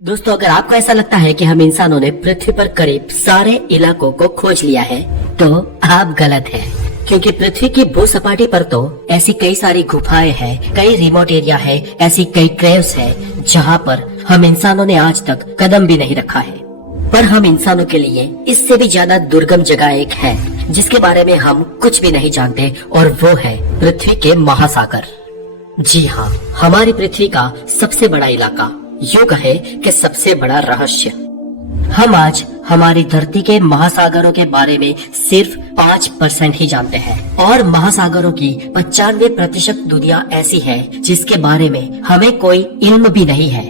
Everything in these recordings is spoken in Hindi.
दोस्तों, अगर आपको ऐसा लगता है कि हम इंसानों ने पृथ्वी पर करीब सारे इलाकों को खोज लिया है तो आप गलत हैं, क्योंकि पृथ्वी की भूसपाटी पर तो ऐसी कई सारी गुफाएं हैं, कई रिमोट एरिया है, ऐसी कई क्रेव्स है जहां पर हम इंसानों ने आज तक कदम भी नहीं रखा है। पर हम इंसानों के लिए इससे भी ज्यादा दुर्गम जगह एक है जिसके बारे में हम कुछ भी नहीं जानते, और वो है पृथ्वी के महासागर। जी हाँ, हमारी पृथ्वी का सबसे बड़ा इलाका, यूं कहे कि सबसे बड़ा रहस्य। हम आज हमारी धरती के महासागरों के बारे में सिर्फ 5% ही जानते हैं, और महासागरों की 95% दुनिया ऐसी है जिसके बारे में हमें कोई इल्म भी नहीं है।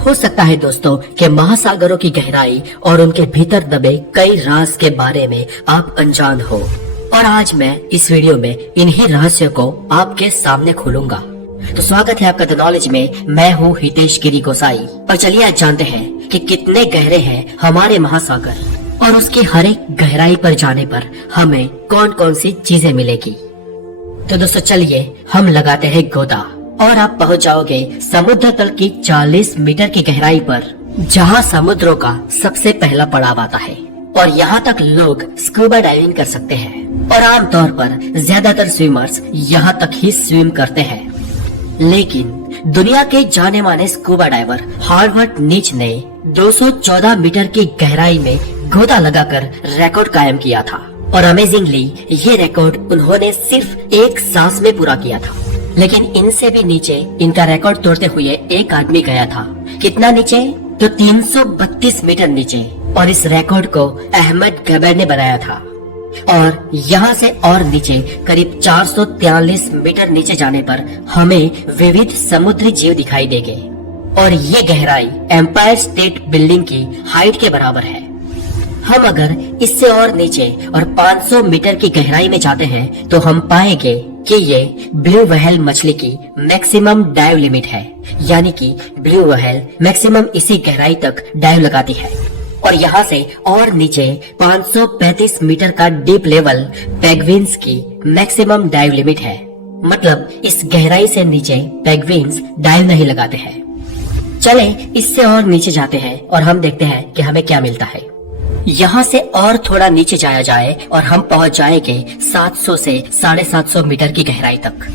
हो सकता है दोस्तों कि महासागरों की गहराई और उनके भीतर दबे कई राज के बारे में आप अनजान हो, और आज मैं इस वीडियो में इन्हीं रहस्यों को आपके सामने खोलूंगा। तो स्वागत है आपका द नॉलेज में। मैं हूँ हितेश गिरी गोसाई, और चलिए आज जानते हैं कि कितने गहरे हैं हमारे महासागर, और उसकी हर एक गहराई पर जाने पर हमें कौन कौन सी चीजें मिलेगी। तो दोस्तों चलिए हम लगाते हैं गोता, और आप पहुंच जाओगे समुद्र तल की 40 मीटर की गहराई पर, जहां समुद्रों का सबसे पहला पड़ाव आता है। और यहाँ तक लोग स्कूबा डाइविंग कर सकते हैं, और आमतौर पर ज्यादातर स्विमर्स यहाँ तक ही स्विम करते हैं। लेकिन दुनिया के जाने माने स्कूबा डाइवर हार्वर्ड नीच ने 214 मीटर की गहराई में गोता लगाकर रिकॉर्ड कायम किया था, और अमेजिंगली ये रिकॉर्ड उन्होंने सिर्फ एक सांस में पूरा किया था। लेकिन इनसे भी नीचे इनका रिकॉर्ड तोड़ते हुए एक आदमी गया था। कितना नीचे? तो 332 मीटर नीचे, और इस रिकॉर्ड को अहमद गबर ने बनाया था। और यहाँ से और नीचे करीब 443 मीटर नीचे जाने पर हमें विविध समुद्री जीव दिखाई देंगे, और ये गहराई एम्पायर स्टेट बिल्डिंग की हाइट के बराबर है। हम अगर इससे और नीचे और 500 मीटर की गहराई में जाते हैं तो हम पाएंगे कि ये ब्लू व्हेल मछली की मैक्सिमम डाइव लिमिट है, यानी कि ब्लू व्हेल मैक्सिमम इसी गहराई तक डाइव लगाती है। और यहाँ से और नीचे 535 मीटर का डीप लेवल पेंगुइन्स की मैक्सिमम डाइव लिमिट है। मतलब इस गहराई से नीचे पेंगुइन्स डाइव नहीं लगाते हैं। चले इससे और नीचे जाते हैं और हम देखते हैं कि हमें क्या मिलता है। यहाँ से और थोड़ा नीचे जाया जाए और हम पहुँच जाएंगे 700 से 750 मीटर की गहराई तक।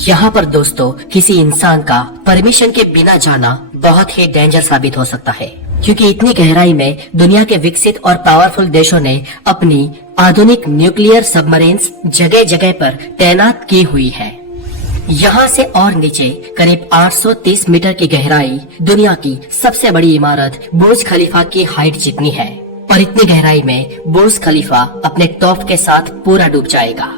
यहाँ पर दोस्तों किसी इंसान का परमिशन के बिना जाना बहुत ही डेंजर साबित हो सकता है, क्योंकि इतनी गहराई में दुनिया के विकसित और पावरफुल देशों ने अपनी आधुनिक न्यूक्लियर सबमरीन्स जगह जगह पर तैनात की हुई है। यहाँ से और नीचे करीब 830 मीटर की गहराई दुनिया की सबसे बड़ी इमारत बुर्ज खलीफा की हाइट जितनी है, और इतनी गहराई में बुर्ज खलीफा अपने टॉप के साथ पूरा डूब जाएगा।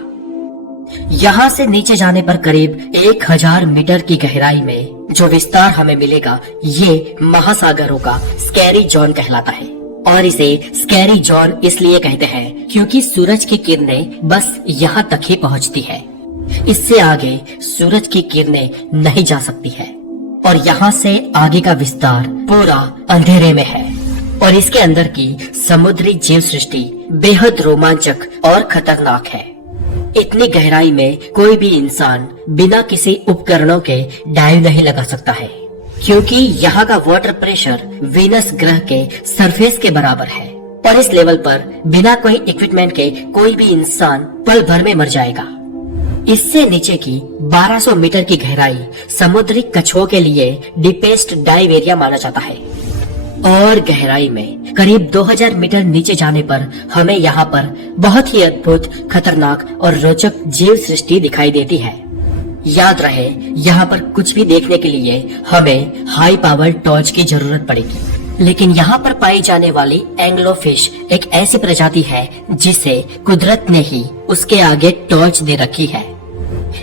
यहाँ से नीचे जाने पर करीब 1000 मीटर की गहराई में जो विस्तार हमें मिलेगा, ये महासागरों का स्कैरी जोन कहलाता है। और इसे स्कैरी जोन इसलिए कहते हैं क्योंकि सूरज की किरणें बस यहाँ तक ही पहुँचती है, इससे आगे सूरज की किरणें नहीं जा सकती है। और यहाँ से आगे का विस्तार पूरा अंधेरे में है, और इसके अंदर की समुद्री जीव सृष्टि बेहद रोमांचक और खतरनाक है। इतनी गहराई में कोई भी इंसान बिना किसी उपकरणों के डाइव नहीं लगा सकता है, क्योंकि यहाँ का वाटर प्रेशर वीनस ग्रह के सरफेस के बराबर है, और इस लेवल पर बिना कोई इक्विपमेंट के कोई भी इंसान पल भर में मर जाएगा। इससे नीचे की 1200 मीटर की गहराई समुद्री कछुओं के लिए डीपेस्ट डाइव एरिया माना जाता है। और गहराई में करीब 2000 मीटर नीचे जाने पर हमें यहाँ पर बहुत ही अद्भुत, खतरनाक और रोचक जीव सृष्टि दिखाई देती है। याद रहे, यहाँ पर कुछ भी देखने के लिए हमें हाई पावर टॉर्च की जरूरत पड़ेगी। लेकिन यहाँ पर पाई जाने वाली एंग्लो फिश एक ऐसी प्रजाति है जिसे कुदरत ने ही उसके आगे टॉर्च दे रखी है।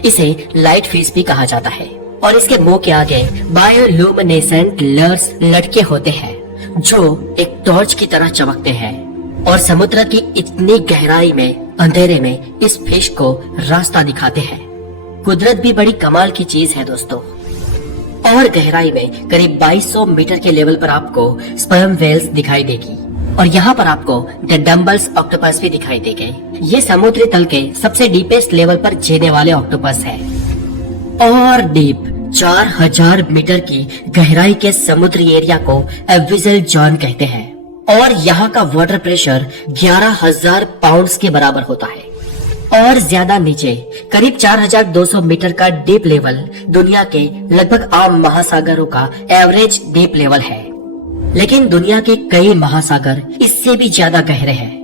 इसे लाइट फिश भी कहा जाता है, और इसके मुंह के आगे बायोल्यूमिनेसेंट लर्स लटके होते हैं जो एक टॉर्च की तरह चमकते हैं, और समुद्र की इतनी गहराई में अंधेरे में इस फिश को रास्ता दिखाते हैं। कुदरत भी बड़ी कमाल की चीज है दोस्तों। और गहराई में करीब 2200 मीटर के लेवल पर आपको स्पर्म वेल्स दिखाई देगी, और यहाँ पर आपको द डम्बल्स ऑक्टोपस भी दिखाई देंगे। ये समुद्री तल के सबसे डीपेस्ट लेवल पर जीने वाले ऑक्टोपस है। और डीप 4000 मीटर की गहराई के समुद्री एरिया को एब्विसल जोन कहते हैं और यहाँ का वाटर प्रेशर 11,000 पाउंड्स के बराबर होता है। और ज्यादा नीचे करीब 4200 मीटर का डीप लेवल दुनिया के लगभग आम महासागरों का एवरेज डीप लेवल है। लेकिन दुनिया के कई महासागर इससे भी ज्यादा गहरे हैं।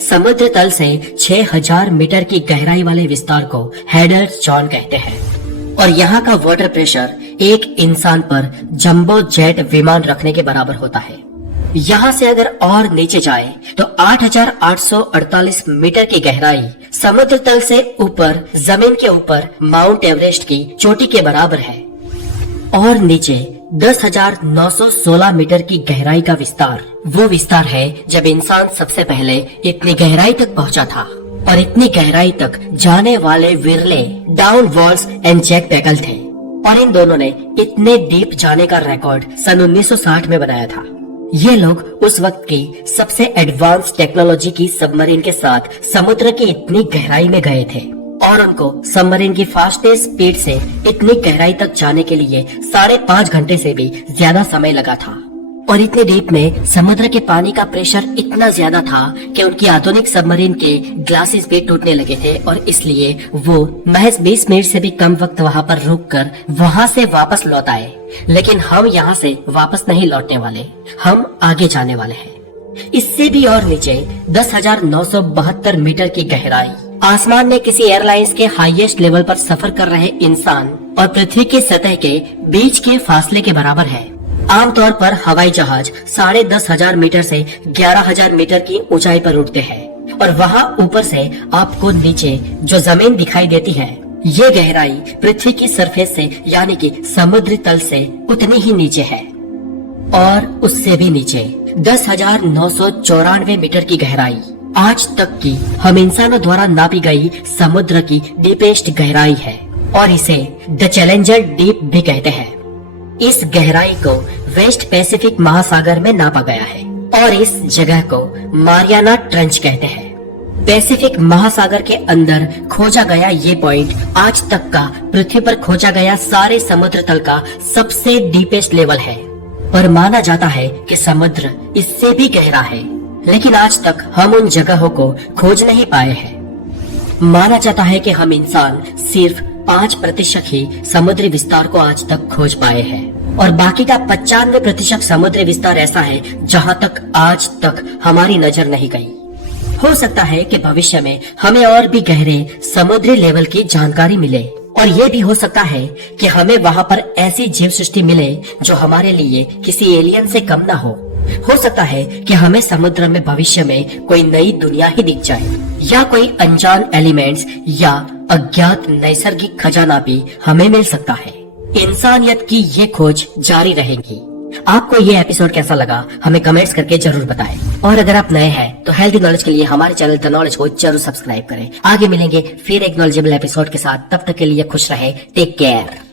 समुद्र तल से 6000 मीटर की गहराई वाले विस्तार को हेडर्स जोन कहते हैं और यहाँ का वाटर प्रेशर एक इंसान पर जंबो जेट विमान रखने के बराबर होता है। यहाँ से अगर और नीचे जाए तो 8848 मीटर की गहराई समुद्र तल से ऊपर जमीन के ऊपर माउंट एवरेस्ट की चोटी के बराबर है। और नीचे 10,916 मीटर की गहराई का विस्तार वो विस्तार है जब इंसान सबसे पहले इतनी गहराई तक पहुंचा था। और इतनी गहराई तक जाने वाले विरले डाउन वॉल्स एंड जैक पैकल थे और इन दोनों ने इतने डीप जाने का रिकॉर्ड सन 1960 में बनाया था। ये लोग उस वक्त की सबसे एडवांस टेक्नोलॉजी की सबमरीन के साथ समुद्र की इतनी गहराई में गए थे और उनको सबमरीन की फास्टेस्ट स्पीड से इतनी गहराई तक जाने के लिए 5.5 घंटे से भी ज्यादा समय लगा था। और इतने डीप में समुद्र के पानी का प्रेशर इतना ज्यादा था कि उनकी आधुनिक सबमरीन के ग्लासेस भी टूटने लगे थे और इसलिए वो महज 20 मिनट से भी कम वक्त वहाँ पर रुककर वहाँ से वापस लौट आए। लेकिन हम यहाँ से वापस नहीं लौटने वाले, हम आगे जाने वाले हैं। इससे भी और नीचे 10,972 मीटर की गहराई आसमान में किसी एयरलाइंस के हाईएस्ट लेवल पर सफर कर रहे इंसान और पृथ्वी की सतह के बीच के फासले के बराबर है। आमतौर पर हवाई जहाज 10,500 मीटर से 11,000 मीटर की ऊंचाई पर उड़ते हैं और वहाँ ऊपर से आपको नीचे जो जमीन दिखाई देती है ये गहराई पृथ्वी की सरफेस से यानी कि समुद्री तल से उतनी ही नीचे है। और उससे भी नीचे 10,994 मीटर की गहराई आज तक की हम इंसानों द्वारा नापी गई समुद्र की डीपेस्ट गहराई है और इसे द चैलेंजर डीप भी कहते हैं। इस गहराई को वेस्ट पैसिफिक महासागर में नापा गया है और इस जगह को मारियाना ट्रेंच कहते हैं। पैसिफिक महासागर के अंदर खोजा गया ये पॉइंट आज तक का पृथ्वी पर खोजा गया सारे समुद्र तल का सबसे डीपेस्ट लेवल है और माना जाता है कि समुद्र इससे भी गहरा है, लेकिन आज तक हम उन जगहों को खोज नहीं पाए हैं। माना जाता है कि हम इंसान सिर्फ 5% ही समुद्री विस्तार को आज तक खोज पाए हैं और बाकी का 95% समुद्री विस्तार ऐसा है जहां तक आज तक हमारी नजर नहीं गई। हो सकता है कि भविष्य में हमें और भी गहरे समुद्री लेवल की जानकारी मिले और ये भी हो सकता है कि हमें वहाँ पर ऐसी जीव सृष्टि मिले जो हमारे लिए किसी एलियन से कम ना हो सकता है कि हमें समुद्र में भविष्य में कोई नई दुनिया ही दिख जाए या कोई अनजान एलिमेंट्स या अज्ञात नैसर्गिक खजाना भी हमें मिल सकता है। इंसानियत की ये खोज जारी रहेगी। आपको ये एपिसोड कैसा लगा हमें कमेंट्स करके जरूर बताएं और अगर आप नए हैं तो हेल्थी नॉलेज के लिए हमारे चैनल द नॉलेज को जरूर सब्सक्राइब करें। आगे मिलेंगे फिर एक नॉलेजेबल एपिसोड के साथ, तब तक के लिए खुश रहे, टेक केयर।